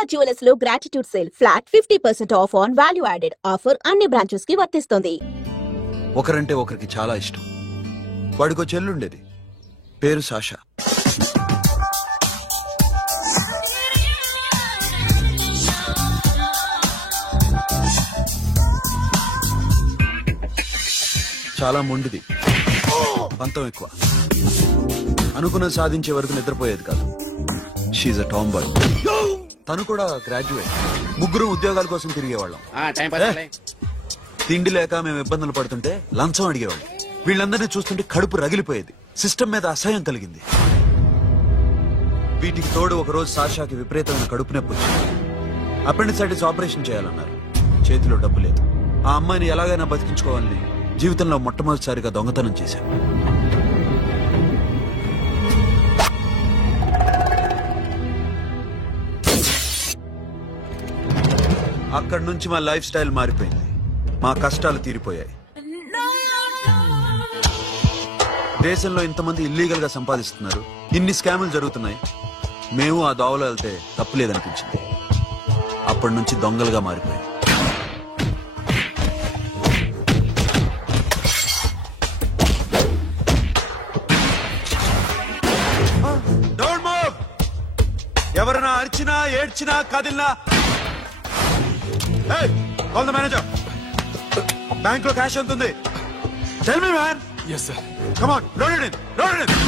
Durga Jewelers లో gratitude sale flat 50% of on value added offer అన్ని branches కి వర్తిస్తుంది. ఒకరంటే ఒకరికి చాలా ఇష్టం. వాడికో చెల్లుండేది, పేరు సాషా. చాలా మొండిది, పంతం ఎక్కువ. అనుకున్నది సాధించే వరకు నిద్రపోయేది కాదు. She's a tomboy. తను కూడా గ్రాడ్యుయేట్. ముగ్గురు ఉద్యోగాల కోసం తిరిగేవాళ్ళం. తిండి లేక మేము ఇబ్బందులు పడుతుంటే లంచం అడిగేవాళ్ళం. వీళ్ళందరినీ చూస్తుంటే కడుపు రగిలిపోయేది. సిస్టమ్ మీద అసహ్యం కలిగింది. వీటికి తోడు ఒకరోజు సాషాకి విపరీతమైన కడుపు నొప్పి వచ్చింది. అపెండిసైటిస్ ఆపరేషన్ చేయాలన్నారు. చేతిలో డబ్బు లేదు. ఆ అమ్మాయిని ఎలాగైనా బతికించుకోవాలని జీవితంలో మొట్టమొదటిసారిగా దొంగతనం చేశాను. అక్కడి నుంచి మా లైఫ్ స్టైల్ మారిపోయింది. మా కష్టాలు తీరిపోయాయి. దేశంలో ఇంతమంది ఇల్లీగల్ గా సంపాదిస్తున్నారు, ఇన్ని స్కాములు జరుగుతున్నాయి. మేము ఆ దోవలో వెళ్తే తప్పులేదనిపించింది. అప్పటి నుంచి దొంగలుగా మారిపోయాం. ఎవరైనా అరిచినా ఏడ్చినా కదిలినా కాల్ ద మేనేజర్. బ్యాంక్ లో క్యాష్ ఎంత ఉంది? Tell me man. Yes sir. Come on, load it in. Load it in.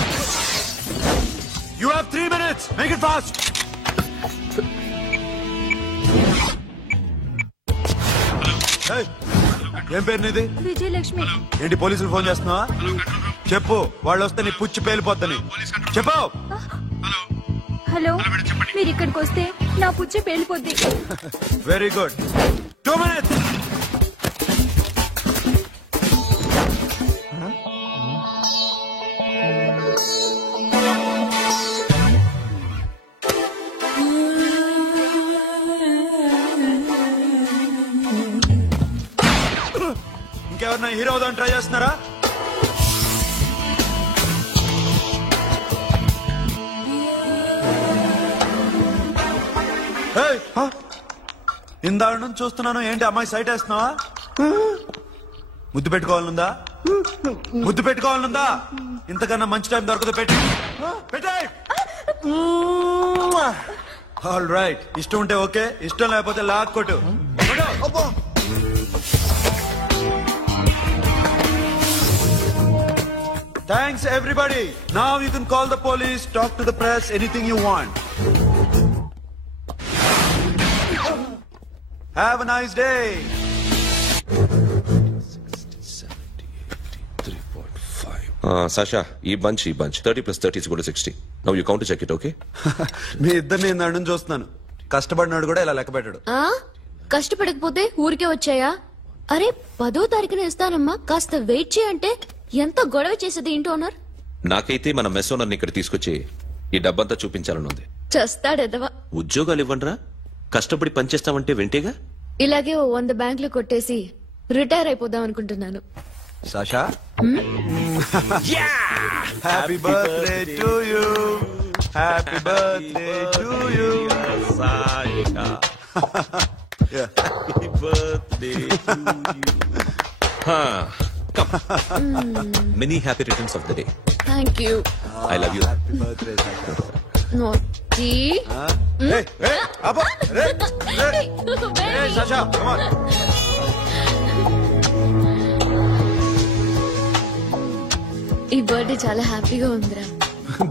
You have 3 minutes. Make it fast. Hey, ఏం పేరు నీది? విజయలక్ష్మి. ఏంటి పోలీసులు ఫోన్ చేస్తున్నావా? చెప్పు, వాళ్ళు వస్తే నీ పుచ్చి పేలిపోద్దని చెప్పు. హలో, మీరు ఇక్కడికి వస్తే నా పుచ్చి పేలిపోద్ది. Very good. 2 minutes. ఇంకెవరన్నా హీరో అవుదాం ట్రై చేస్తున్నారా? ఇందాక నుంచి చూస్తున్నాను. ఏంటి అమ్మాయి సైట్ వేస్తున్నావా? ముద్దు పెట్టుకోవాలనుందా? ముద్దు పెట్టుకోవాలనుందా? ఇంతకన్నా మంచి టైం దొరకదు. పెట్టే. All right. ఇష్టం ఉంటే ఓకే, ఇష్టం లేకపోతే లాక్ కొట్టు. Thanks everybody. Now you can call the police, talk to the press, anything you want. Have a nice day. 'Sasha, ఈ bunch 30 plus 30 is equal to 60. Now you count to check it, okay? మీ ఇద్దరిని నేను చూస్తున్నాను. కష్టపడినాడు కూడా ఇలా లెక్క పెట్టాడు. కష్టపడకపోతే ఊరికే వచ్చాయా? అరే 10వ తారీఖున ఇస్తానమ్మా, కాస్త వెయిట్ చేయంటే ఎంత గొడవ చేసేది ఏంటి ఓనర్. నాకైతే మన మెస్ ఓనర్ని ఇక్కడ తీసుకొచ్చి ఈ డబ్బంతా చూపించాలని ఉంది. చస్తాడెదవా. ఉద్యోగాలు ఇవ్వండిరా, కష్టపడి పనిచేస్తామంటే వింటేగా. ఇలాగే 100 బ్యాంకులు కొట్టేసి రిటైర్ అయిపోదాం అనుకుంటున్నాను. Sasha, happy birthday to you. Happy birthday to you Sasha. Happy birthday to you. Many happy returns of the day. Thank you. I love you. Happy birthday, Sasha. Naughty. Hey, Abba. Hey, Sasha, come on. ఈ birthday చాలా హ్యాపీగా ఉందిరా.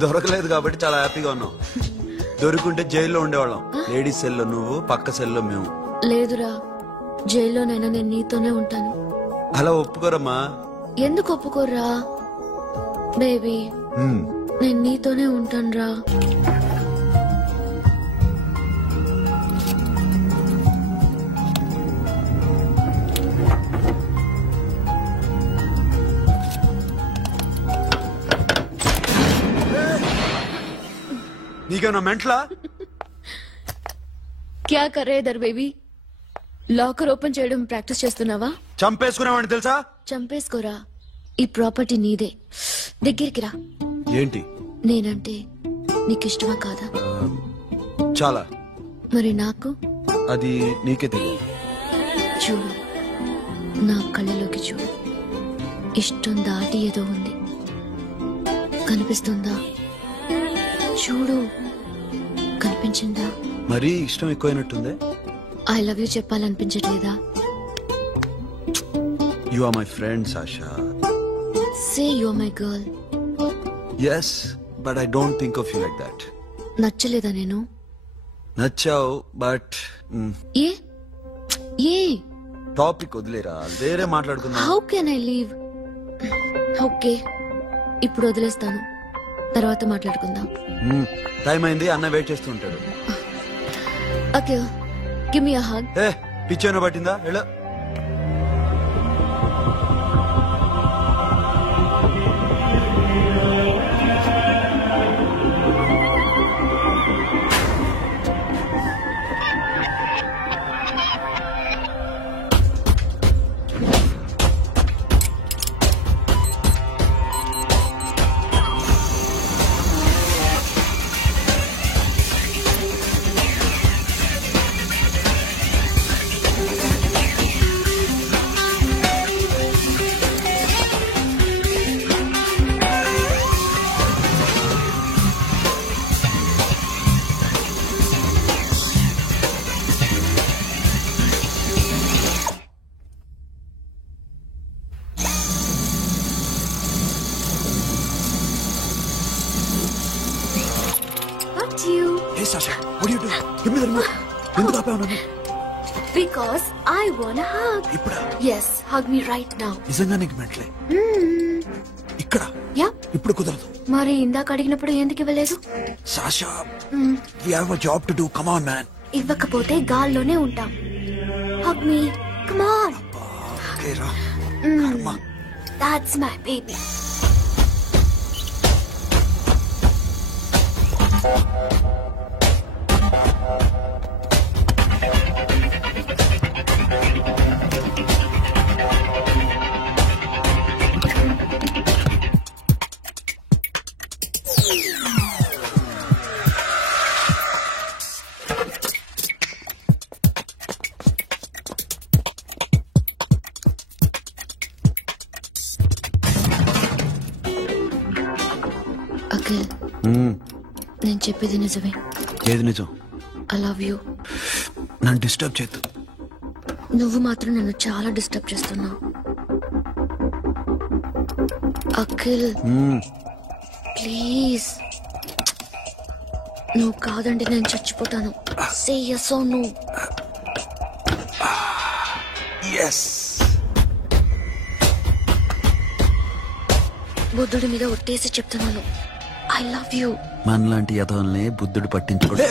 దొరకలేదు కాబట్టి చాలా హ్యాపీగా ఉన్నాం. దొరుకుంటే జైల్లో ఉండేవాళ్ళం. లేడీస్ సెల్లో నువ్వు, పక్క సెల్లో మేము. లేదురా, జైల్లోనైనా నేను నీతోనే ఉంటాను. అలా ఒప్పుకోరమ్మా. ఎందుకు ఒప్పుకోర్రా బేబీ? నేను నీతోనే ఉంటాను రా. నీకేమన్నా మెంట్లా? క్యా కరే ఇధర్ బేబీ? లాకర్ ఓపెన్ చేయడం ప్రాక్టీస్ చేస్తున్నావా? చంపేసుకునేవాడిని తెలుసా? చంపేసుకోరా, ఈ ప్రాపర్టీ నీదే. దగ్గరికి రా. ఏంటి? నేనంటే నీకు ఇష్టమా కాదా? చాలా. మరి నాకు అది నీకే తెలియదు. చూడు, నా కళ్ళలోకి చూడు. ఇష్టం దాటి ఏదో ఉంది, కనిపిస్తుందా? చూడు, కనిపించిందా? మరీ ఇష్టం ఎక్కువైనట్టుందే. ఐ లవ్ యూ చెప్పాలనిపించట్లేదా? You are my friend Sasha. Say you are my girl. Yes, but I don't think of you like that. నచ్చలేదా నేను? నచ్చావు, బట్ ఏ ఏ టాపిక్ వదిలేరా, వేరే మాట్లాడుకుందాం. How can I leave? Okay, ఇప్పుడు వదిలేస్తాను, తర్వాత మాట్లాడుకుందాం. టైం అయింది, అన్న వెయిట్ చేస్తూ ఉంటాడు. Okay, give me a hug. ఏ పిచ్చేనో పట్టిందా? ఎలా Hey Sasha, what are you doing? Give me the remote. ఎందుకు ఆపావు నన్ను? Because I want a hug. ఇప్పుడా? Yes, hug me right now. నిజంగా నీకు మెంటలే? ఇక్కడ? యా. ఇప్పుడు కుదరదు. మరి ఇందాక అడిగినప్పుడు ఎందుకు ఇవ్వలేదు? Sasha, we have a job to do. Come on, man. ఇవ్వకపోతే గాల్లోనే ఉంటాం. Hug me. Come on. Okay, రా. కర్మ. That's my baby. అఖిల్, నేను చెప్పేది నిజమే. ఏది నిజం? I love you. నన్ను డిస్టర్బ్ చేయొద్దు. నువ్వు మాత్రం నన్ను చాలా డిస్టర్బ్ చేస్తున్నావు. అఖిల్ ప్లీజ్, నువ్వు కాదండి నేను చచ్చిపోతాను. సే yes or no. Yes. బుద్ధుడి మీద ఒట్టేసి చెప్తున్నాను, ఐ లవ్ యూ. మనలాంటి యథోల్ని బుద్ధుడు పట్టించుకోడు.